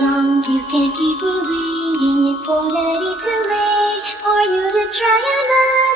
Don't you can't keep me waiting. It's already too late for you to try and run.